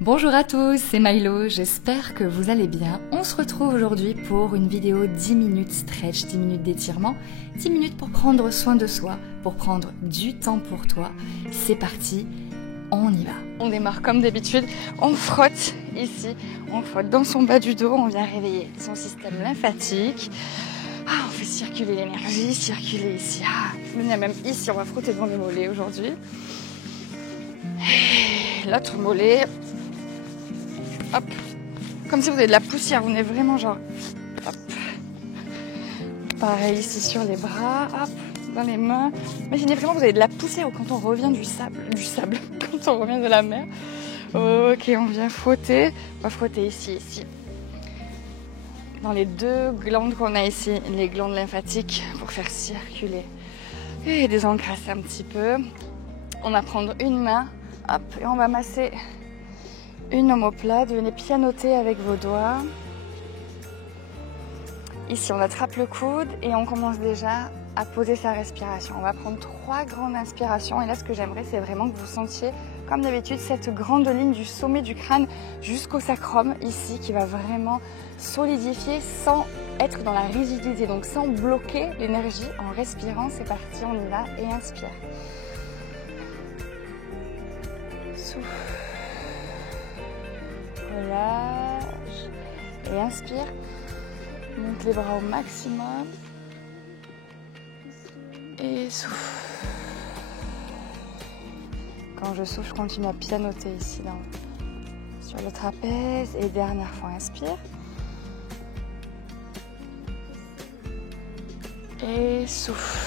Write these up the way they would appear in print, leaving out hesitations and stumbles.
Bonjour à tous, c'est Milo, j'espère que vous allez bien. On se retrouve aujourd'hui pour une vidéo 10 minutes stretch, 10 minutes d'étirement, 10 minutes pour prendre soin de soi, pour prendre du temps pour toi. C'est parti, on y va. On démarre comme d'habitude, on frotte ici, on frotte dans son bas du dos, on vient réveiller son système lymphatique. On fait circuler l'énergie, circuler ici. Il y a même ici, on va frotter devant les mollets aujourd'hui. Et l'autre mollet. Hop, comme si vous avez de la poussière, vous venez vraiment genre, hop. Pareil ici sur les bras, hop, dans les mains. Imaginez vraiment que vous avez de la poussière quand on revient du sable, quand on revient de la mer. Ok, on vient frotter, on va frotter ici, dans les deux glandes qu'on a ici, les glandes lymphatiques pour faire circuler et désencrasser un petit peu. On va prendre une main, hop, et on va masser une omoplate, venez pianoter avec vos doigts. Ici, on attrape le coude et on commence déjà à poser sa respiration. On va prendre 3 grandes inspirations. Et là, ce que j'aimerais, c'est vraiment que vous sentiez, comme d'habitude, cette grande ligne du sommet du crâne jusqu'au sacrum, ici, qui va vraiment solidifier sans être dans la rigidité, donc sans bloquer l'énergie. En respirant, c'est parti, on y va et inspire. Souffle. Relâche et inspire. Monte les bras au maximum et souffle. Quand je souffle, je continue à pianoter ici sur le trapèze et dernière fois, inspire et souffle.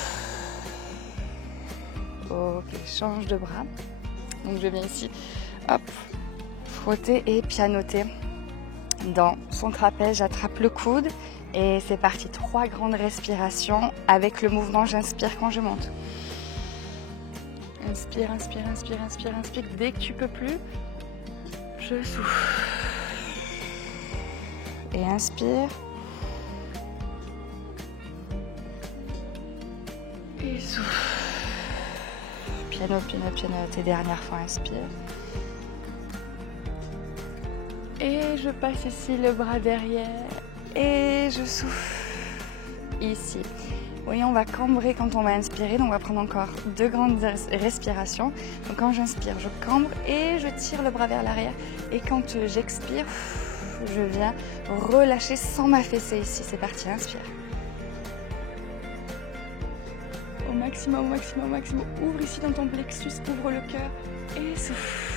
Ok, change de bras. Donc je viens ici, hop, frotter et pianoter dans son trapèze. J'attrape le coude et c'est parti. 3 grandes respirations avec le mouvement. J'inspire quand je monte. Inspire, inspire, inspire, inspire, inspire. Dès que tu peux plus, je souffle. Et inspire. Et souffle. Pianote, pianote, pianote. Et dernière fois, inspire. Et je passe ici le bras derrière et je souffle ici. Vous voyez, on va cambrer quand on va inspirer, donc on va prendre encore 2 grandes respirations. Donc quand j'inspire, je cambre et je tire le bras vers l'arrière. Et quand j'expire, je viens relâcher sans m'affaisser ici. C'est parti, inspire. Au maximum, au maximum, au maximum. Ouvre ici dans ton plexus, ouvre le cœur et souffle.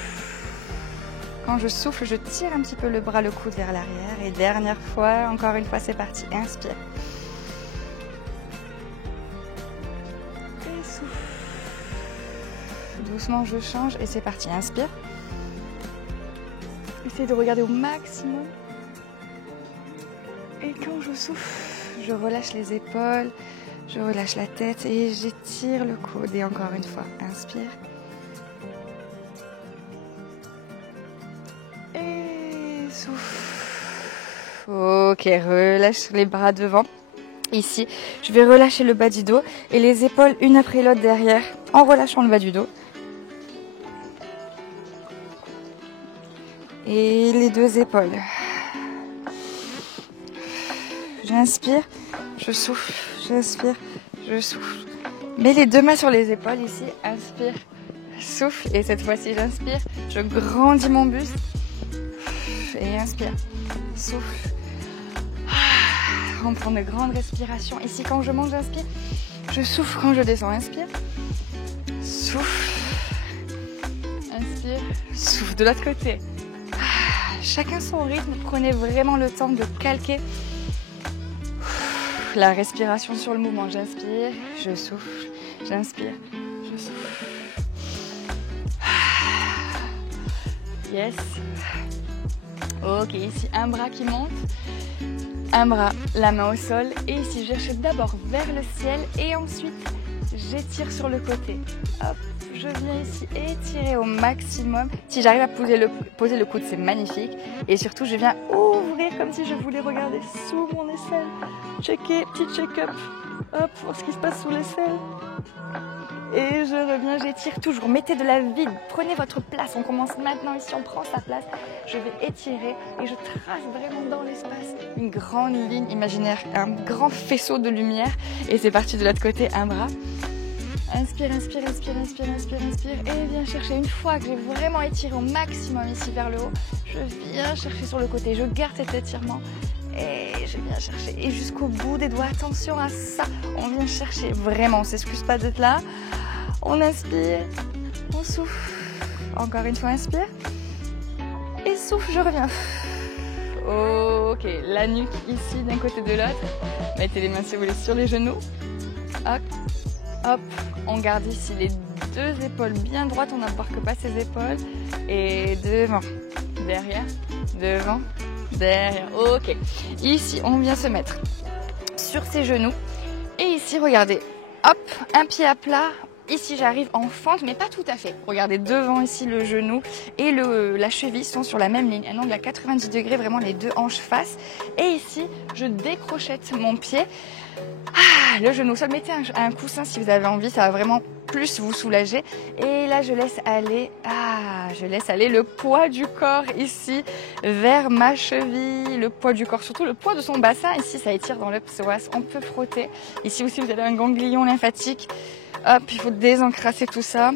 Quand je souffle, je tire un petit peu le bras, le coude vers l'arrière. Et dernière fois, encore une fois, c'est parti. Inspire. Et souffle. Doucement, je change et c'est parti. Inspire. Essayez de regarder au maximum. Et quand je souffle, je relâche les épaules, je relâche la tête et j'étire le coude. Et encore une fois, inspire. Ok, relâche les bras devant. Ici, je vais relâcher le bas du dos et les épaules une après l'autre derrière en relâchant le bas du dos. Et les 2 épaules. J'inspire, je souffle, j'inspire, je souffle. Mets les 2 mains sur les épaules ici, inspire, souffle. Et cette fois-ci, j'inspire, je grandis mon buste. Et inspire, souffle. On prend de grandes respirations. Ici, quand je monte, j'inspire. Je souffle quand je descends. Inspire. Souffle. Inspire. Souffle de l'autre côté. Chacun son rythme. Prenez vraiment le temps de calquer la respiration sur le mouvement. J'inspire. Je souffle. J'inspire. Je souffle. Yes. Ok, ici, un bras qui monte. Un bras, la main au sol. Et ici, je cherche d'abord vers le ciel. Et ensuite, j'étire sur le côté. Hop, je viens ici étirer au maximum. Si j'arrive à poser le coude, c'est magnifique. Et surtout, je viens ouvrir comme si je voulais regarder sous mon aisselle. Checker, petit check-up. Hop, voir ce qui se passe sous l'aisselle. Et je reviens, j'étire toujours. Mettez de la vide, prenez votre place. On commence maintenant ici, on prend sa place. Je vais étirer et je trace vraiment dans l'espace une grande ligne imaginaire, un grand faisceau de lumière. Et c'est parti de l'autre côté, un bras. Inspire, inspire, inspire, inspire, inspire, inspire. Et viens chercher. Une fois que j'ai vraiment étiré au maximum ici vers le haut, je viens chercher sur le côté. Je garde cet étirement. Et je viens chercher. Et jusqu'au bout des doigts. Attention à ça. On vient chercher. Vraiment, on ne s'excuse pas d'être là. On inspire. On souffle. Encore une fois, inspire. Et souffle, je reviens. Ok, la nuque ici d'un côté de l'autre. Mettez les mains si vous voulez sur les genoux. Hop. Hop, on garde ici les deux épaules bien droites, on n'embarque pas ses épaules. Et devant, derrière, devant, derrière. Ok, ici on vient se mettre sur ses genoux. Et ici, regardez, hop, un pied à plat. Ici j'arrive en fente, mais pas tout à fait. Regardez, devant ici le genou et la cheville sont sur la même ligne. Un angle à 90 degrés, vraiment les deux hanches face. Et ici, je décrochette mon pied. Le genou au sol, mettez un coussin si vous avez envie, ça va vraiment plus vous soulager. Et là, je laisse aller, le poids du corps ici vers ma cheville, le poids du corps, surtout le poids de son bassin. Ici, ça étire dans le psoas, on peut frotter. Ici aussi, vous avez un ganglion lymphatique. Hop, il faut désencrasser tout ça.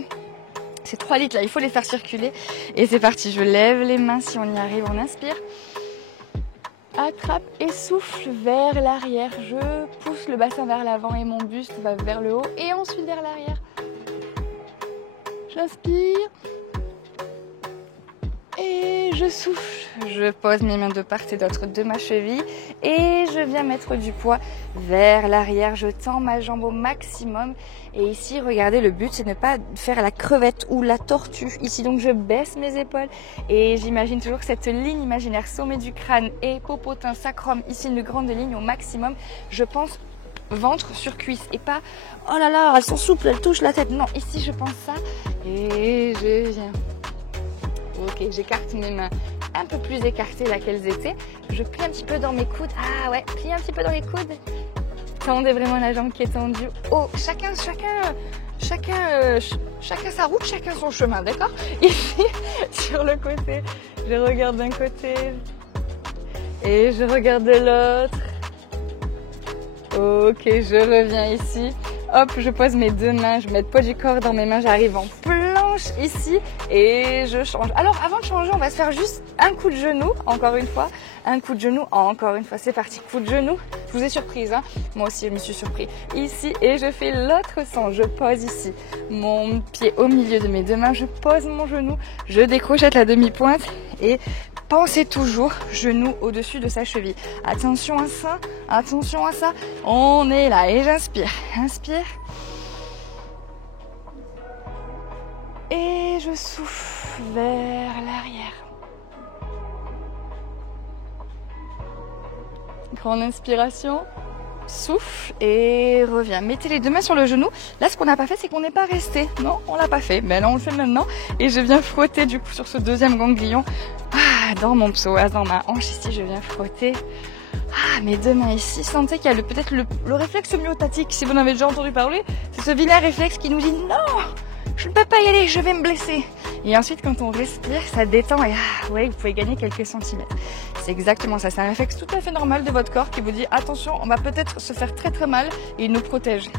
Ces 3 litres là, il faut les faire circuler. Et c'est parti, je lève les mains si on y arrive, on inspire. Attrape et souffle vers l'arrière. Je pousse le bassin vers l'avant et mon buste va vers le haut et ensuite vers l'arrière. J'inspire et je souffle. Je pose mes mains de part et d'autre de ma cheville et je viens mettre du poids vers l'arrière. Je tends ma jambe au maximum. Et ici, regardez, le but, c'est de ne pas faire la crevette ou la tortue. Ici, donc, je baisse mes épaules et j'imagine toujours cette ligne imaginaire, sommet du crâne et popotin, sacrum. Ici, une grande ligne au maximum. Je pense ventre sur cuisse et pas, oh là là, elles sont souples, elles touchent la tête. Non, ici, je pense ça et je viens. Ok, j'écarte mes mains un peu plus écartées là qu'elles étaient. Je plie un petit peu dans mes coudes. Ah ouais, plie un petit peu dans les coudes. Tendez vraiment la jambe qui est tendue. Oh, chacun sa route, chacun son chemin, d'accord? Ici, sur le côté, je regarde d'un côté et je regarde de l'autre. Ok, je reviens ici. Hop, je pose mes deux mains, je mets le poids du corps dans mes mains, j'arrive en planche ici et je change. Alors, avant de changer, on va se faire juste un coup de genou, encore une fois. Un coup de genou, encore une fois, c'est parti. Coup de genou, je vous ai surprise, hein. Moi aussi, je me suis surpris. Ici, et je fais l'autre sens. Je pose ici mon pied au milieu de mes deux mains, je pose mon genou, je décrochette la demi-pointe et pensez toujours genou au-dessus de sa cheville. Attention à ça, attention à ça. On est là et j'inspire. Inspire. Et je souffle vers l'arrière. Grande inspiration. Souffle et reviens. Mettez les deux mains sur le genou. Là, ce qu'on n'a pas fait, c'est qu'on n'est pas resté. Non, on l'a pas fait. Mais là, on le fait maintenant. Et je viens frotter du coup sur ce deuxième ganglion. Dans mon psoas, dans ma hanche ici, je viens frotter. Mes deux mains ici. Sentez qu'il y a peut-être le réflexe myotatique, si vous en avez déjà entendu parler. C'est ce vilain réflexe qui nous dit non, je ne peux pas y aller, je vais me blesser. Et ensuite, quand on respire, ça détend et ouais, vous pouvez gagner quelques centimètres. C'est exactement ça. C'est un réflexe tout à fait normal de votre corps qui vous dit attention, on va peut-être se faire très très mal et il nous protège.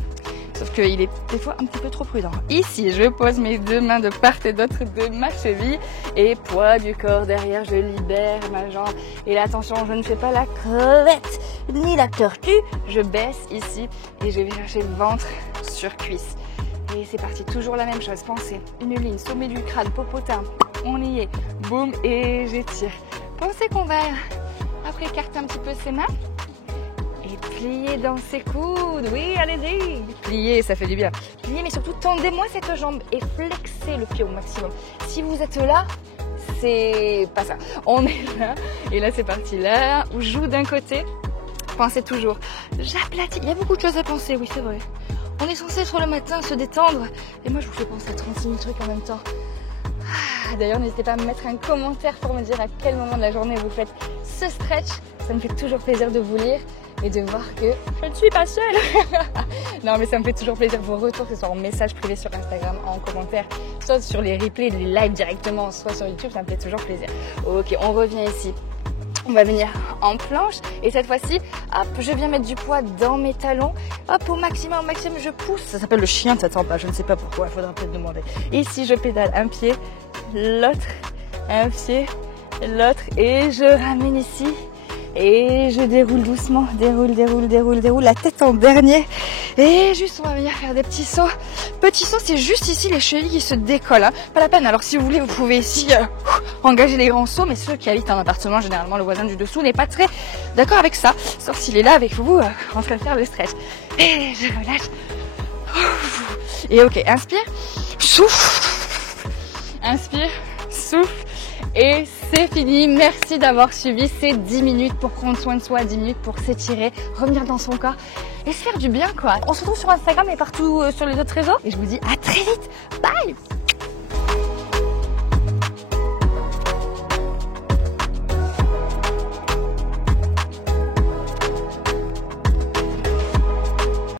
Sauf qu'il est des fois un petit peu trop prudent. Ici, je pose mes deux mains de part et d'autre de ma cheville et poids du corps derrière, je libère ma jambe. Et là, attention, je ne fais pas la crevette ni la tortue. Je baisse ici et je vais chercher le ventre sur cuisse. Et c'est parti, toujours la même chose. Pensez, une ligne, sommet du crâne, popotin, on y est. Boum, et j'étire. Pensez qu'on va après écarter un petit peu ses mains. Et plier dans ses coudes. Oui, allez-y. Plier, ça fait du bien. Plier, mais surtout, tendez-moi cette jambe et flexez le pied au maximum. Si vous êtes là, c'est pas ça. On est là. Et là, c'est parti. Là, on joue d'un côté. Pensez toujours. J'aplatis. Il y a beaucoup de choses à penser, oui, c'est vrai. On est censé sur le matin se détendre. Et moi, je vous fais penser à 36 000 trucs en même temps. D'ailleurs, n'hésitez pas à me mettre un commentaire pour me dire à quel moment de la journée vous faites ce stretch. Ça me fait toujours plaisir de vous lire et de voir que je ne suis pas seule. Non, mais ça me fait toujours plaisir vos retours, que ce soit en message privé sur Instagram, en commentaire, soit sur les replays, les lives directement, soit sur YouTube, ça me fait toujours plaisir. Ok, on revient ici. On va venir en planche et cette fois-ci, hop, je viens mettre du poids dans mes talons. Hop, au maximum, je pousse. Ça s'appelle le chien de cette pas, je ne sais pas pourquoi, il faudra peut-être demander. Ici, je pédale un pied, l'autre, un pied, l'autre et je ramène ici. Et je déroule doucement, déroule, la tête en dernier. Et juste, on va venir faire des petits sauts. Petits sauts, c'est juste ici les chevilles qui se décollent. Hein. Pas la peine. Alors si vous voulez, vous pouvez ici engager les grands sauts. Mais ceux qui habitent en appartement, généralement, le voisin du dessous n'est pas très d'accord avec ça. Sauf s'il est là avec vous en train de faire le stretch. Et je relâche. Et ok, inspire, souffle. Inspire, souffle. Et c'est fini, merci d'avoir suivi ces 10 minutes pour prendre soin de soi, 10 minutes pour s'étirer, revenir dans son corps et se faire du bien quoi. On se retrouve sur Instagram et partout sur les autres réseaux. Et je vous dis à très vite, bye.